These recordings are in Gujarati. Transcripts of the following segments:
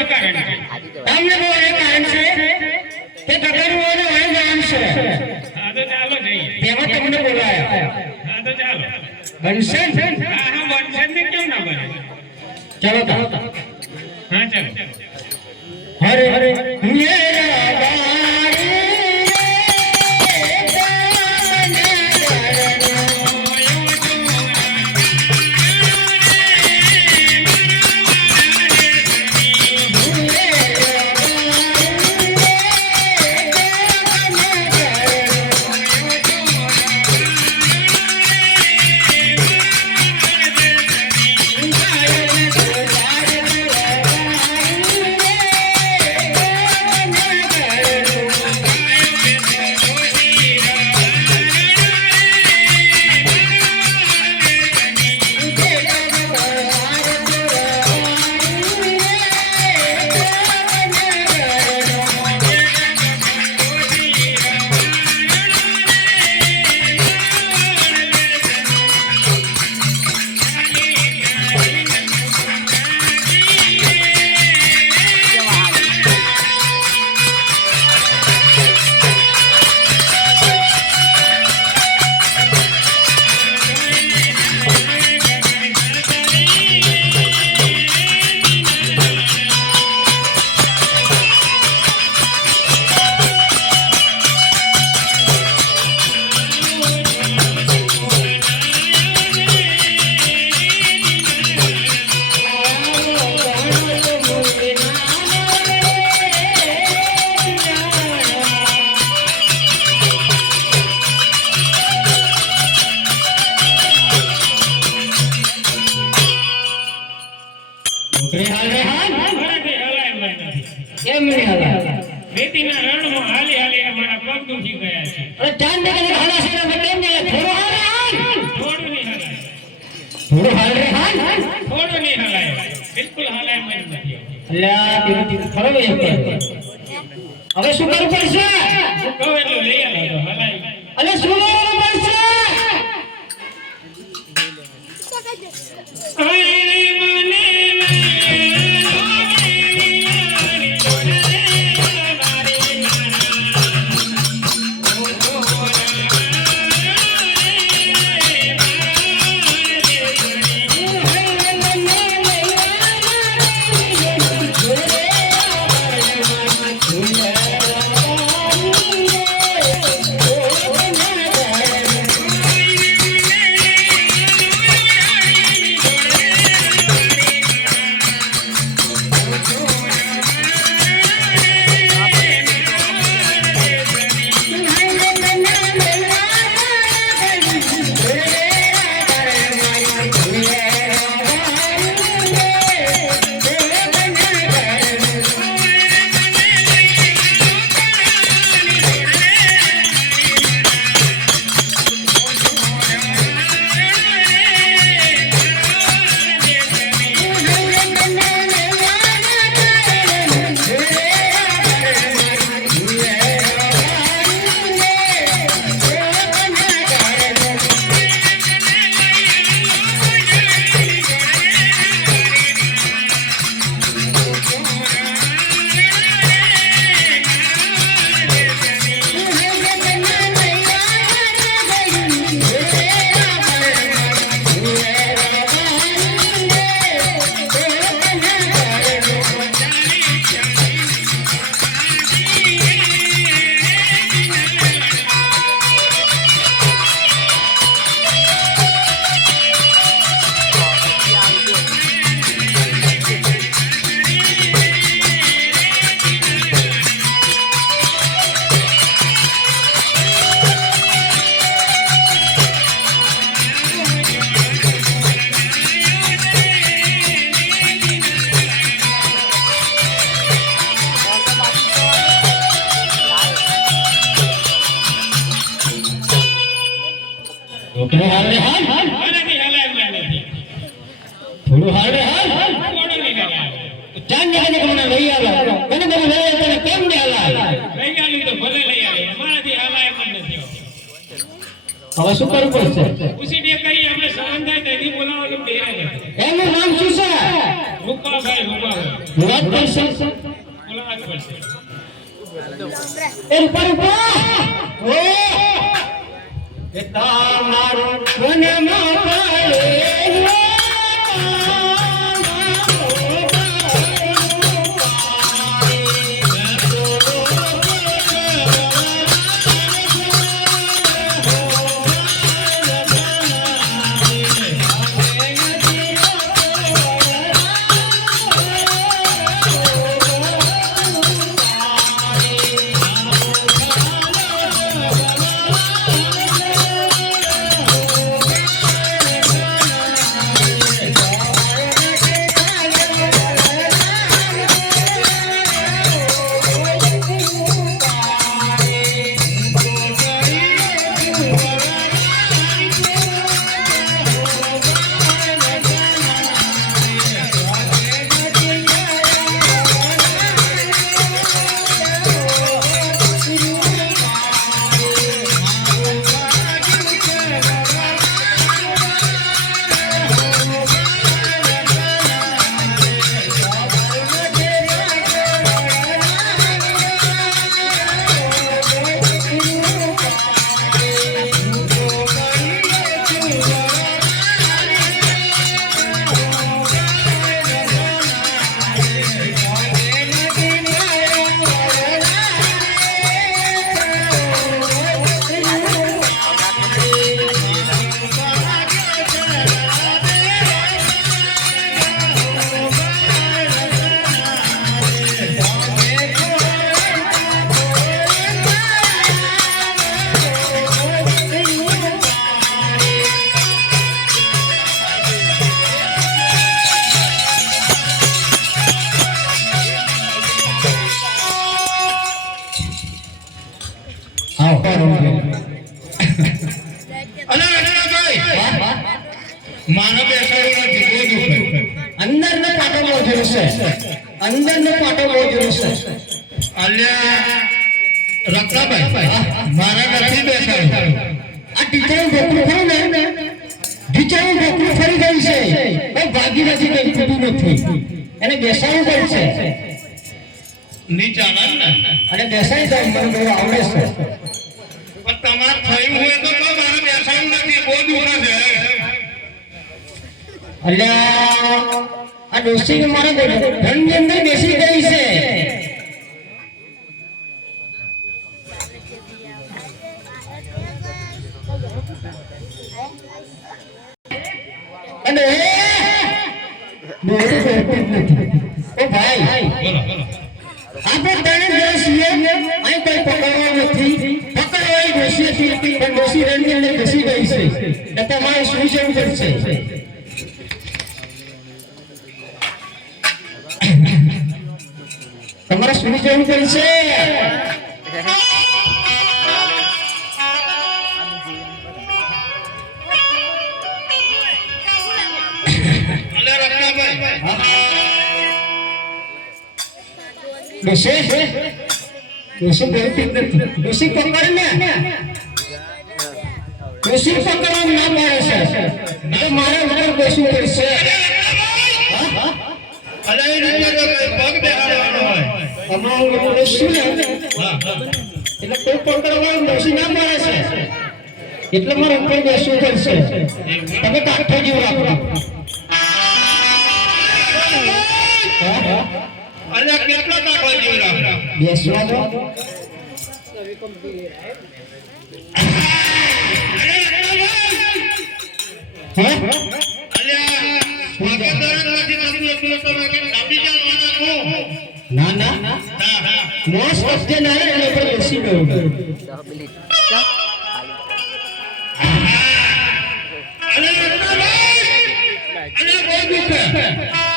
શું કારણ છે. તમને બહુ એ કારણ છે કે તગારું હોય ને જવાનું છે. હા તો ચાલો જઈએ. તેમાં તમને બોલાયા. હા તો ચાલો. બનશે ને? હા હા વરસાદ ને કેમ ના બને ચાલો તો. હા ચાલો. થોડું હવે શું કરવું પડશે કહું શું કરવું પડશે છોકરી હાલે હાલ. મારાથી હલાય એમ નથી થોડું હાલે હાલ. થોડું નહીં હાલે ચાંદ ને કદી લઈ આલો મને મને લઈ આવે તને કેમ નહીં હાલે લઈ આલી તો ભલે લઈ આવે અમારાથી હાલે એમ નથી હવે શું કરવું પડશે? ઉસીડીએ કરી આપણે સહન થાય તેથી બોલાવવાનું છે? એનું નામ શું છે. રૂપાભાઈ રૂપાભાઈ વાત કરશે મુલાકાત કરશે એ રૂપા રૂપા ઓ એ તારું વનમાં પડેલો અલા મારે બેસાડવું નથી બહુ દુઃખ અંદર નો પાટો મોજરો છે. અંદર નો પાટો મોજરો છે. અલ્યા રત્નાભાઈ મારા નથી બેસાડવું આ ટીચર ગોકુળ ખરું ને? ટીચર ગોકુળ ફરી ગયું છે. એ ભાગી નથી કઈ તૂટું નથી. એને બેસાડવું પડશે નીચા ને? અને બેસાડી મને બહુ આવડે છે. પણ તમારે થયું હોય તો કહો, મારે બેસાડવું નથી બહુ દુઃખ આ ડોસી મારા ઘરની અંદર બેસી ગઈ પણ ડોસી રણની અને ઘસી ગઈ છે. તમારે શું જવું પડશે? તમારે શું જવું પડશે? ડોસી ડોસી ડોસી પકડ ને. ડોસી પકડવા ના પાડે છે. તો મારે વગર બેસવું પડશે. અલ્યા એ રીતે તો કઈ પગ બેસાડવાનો હોય. તમારું લોકો બેસશું ને હા હા એટલે કોઈ પકડવાનું ડોસી ના પાડે છે. એટલે મારે ઉપર બેસવું પડશે. તમે કાઠો જીવ રાખો. અને કેટલો કાઢવા જેવું રાખો? બેસવા દો. ના ના હા હા મોસ વખતે ના રે એટલે ઉપર બેસી ગયો અલ્યા રત્નાભાઈ અલ્યા બહુ દુઃખ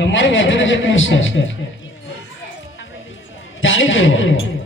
તમારું વધારે જેટલું છે. ચાલી જવું